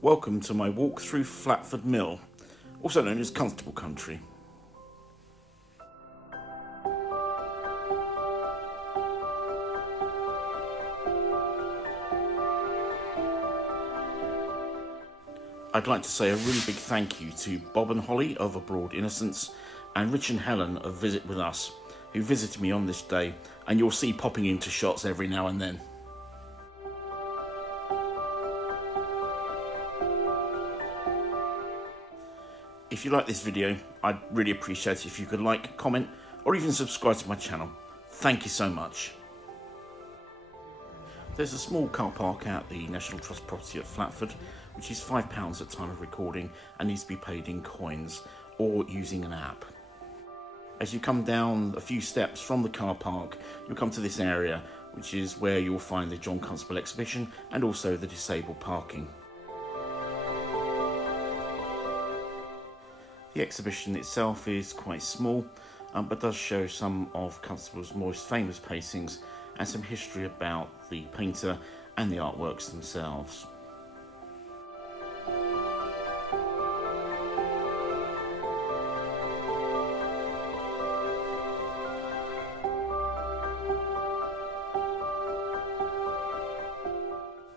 Welcome to my walk through Flatford Mill, also known as Constable Country. I'd like to say a really big thank you to Bob and Holly of Abroad Innocence and Rich and Helen of Visit With Us, who visited me on this day, and you'll see popping into shots every now and then. If you like this video, I'd really appreciate it if you could like, comment, or even subscribe to my channel. Thank you so much. There's a small car park at the National Trust property at Flatford, which is £5 at time of recording and needs to be paid in coins or using an app. As you come down a few steps from the car park, you'll come to this area, which is where you'll find the John Constable exhibition and also the disabled parking. The exhibition itself is quite small, but does show some of Constable's most famous paintings and some history about the painter and the artworks themselves.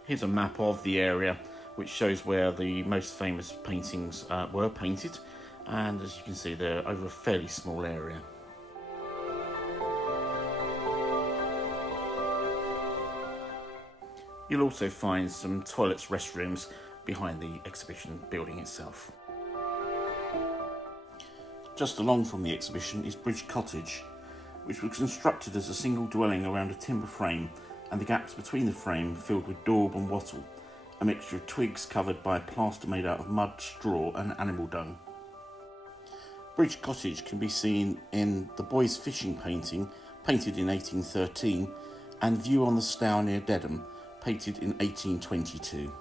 Here's a map of the area which shows where the most famous paintings were painted, and as you can see they're over a fairly small area. You'll also find some toilets, restrooms behind the exhibition building itself. Just along from the exhibition is Bridge Cottage, which was constructed as a single dwelling around a timber frame and the gaps between the frame filled with daub and wattle, a mixture of twigs covered by a plaster made out of mud, straw and animal dung. Bridge Cottage can be seen in the Boys Fishing painting, painted in 1813, and View on the Stour near Dedham, painted in 1822.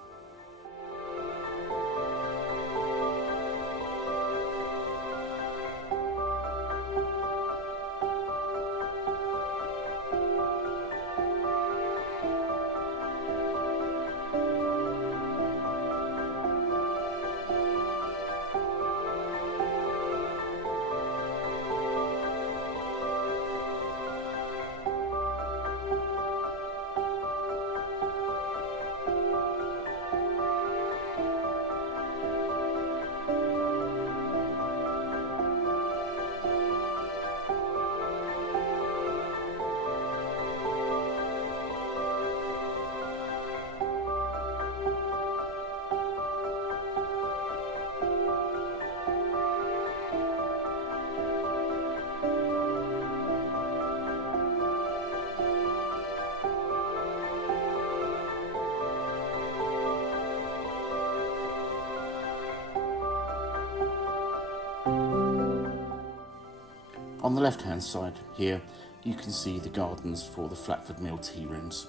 On the left hand side here you can see the gardens for the Flatford Mill tea rooms.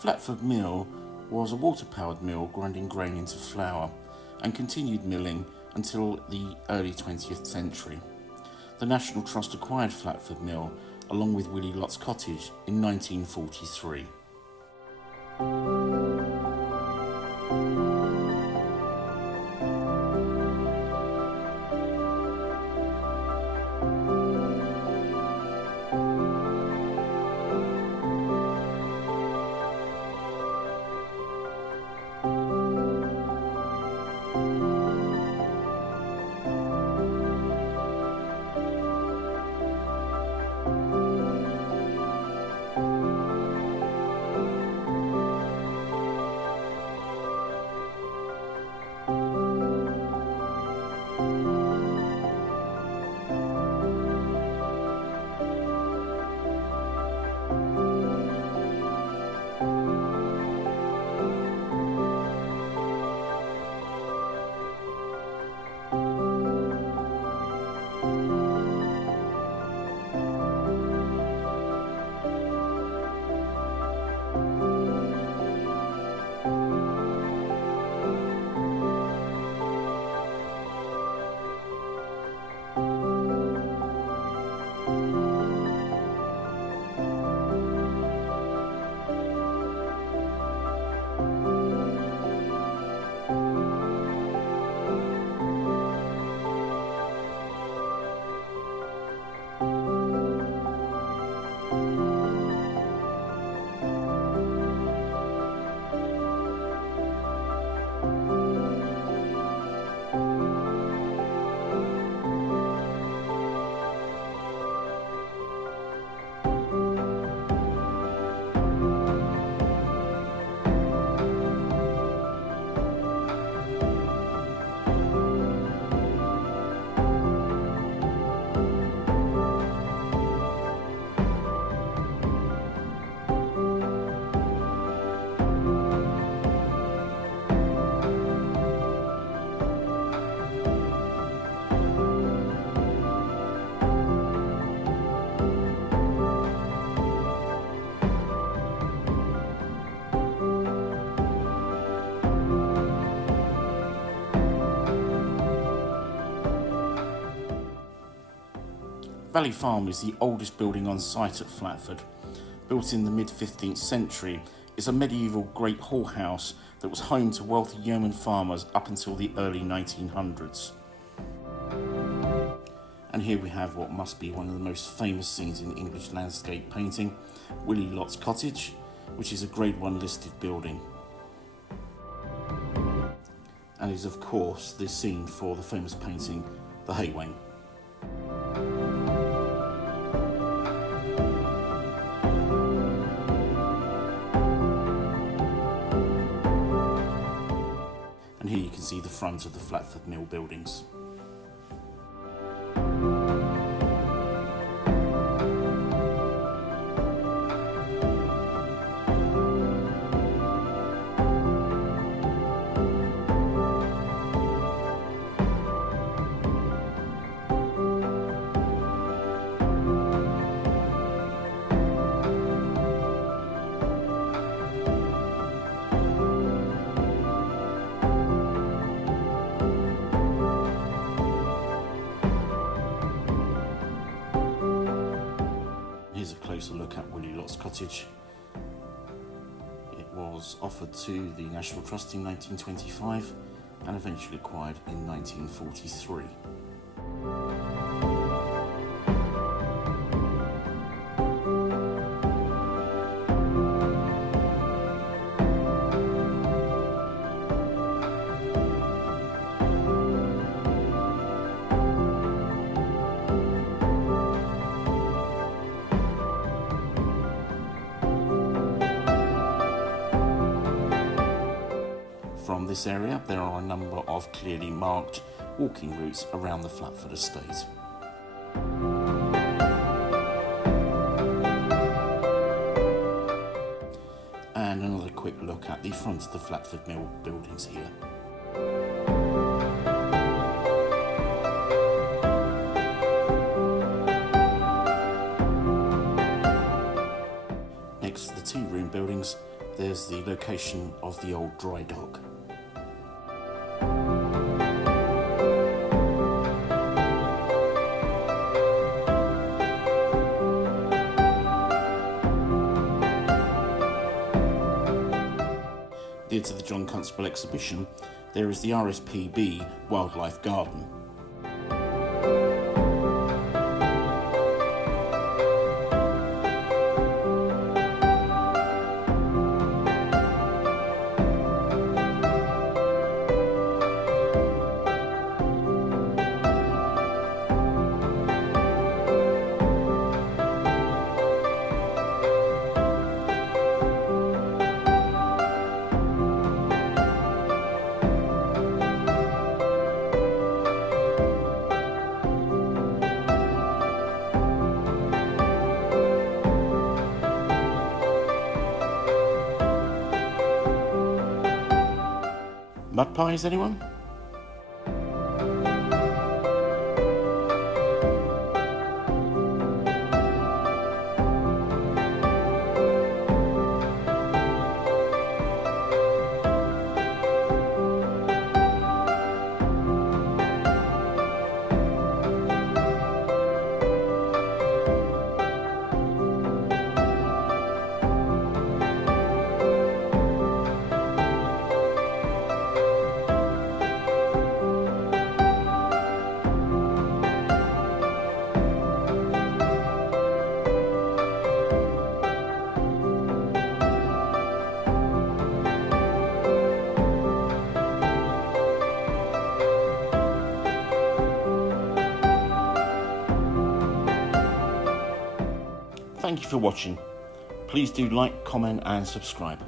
Flatford Mill was a water-powered mill grinding grain into flour and continued milling until the early 20th century. The National Trust acquired Flatford Mill along with Willy Lott's cottage in 1943. Valley Farm is the oldest building on site at Flatford. Built in the mid-15th century, it's a medieval great hall house that was home to wealthy yeoman farmers up until the early 1900s. And here we have what must be one of the most famous scenes in English landscape painting, Willy Lott's cottage, which is a Grade 1 listed building. And is of course the scene for the famous painting, the Hay Wain. And here you can see the front of the Flatford Mill buildings. Here's a closer look at Willy Lott's cottage. It was offered to the National Trust in 1925 and eventually acquired in 1943. From this area, there are a number of clearly marked walking routes around the Flatford estate. And another quick look at the front of the Flatford Mill buildings here. Next to the two-room buildings, there's the location of the old dry dock. Near to the John Constable exhibition, there is the RSPB Wildlife Garden. Mud pies, anyone? Thank you for watching. Please do like, comment and subscribe.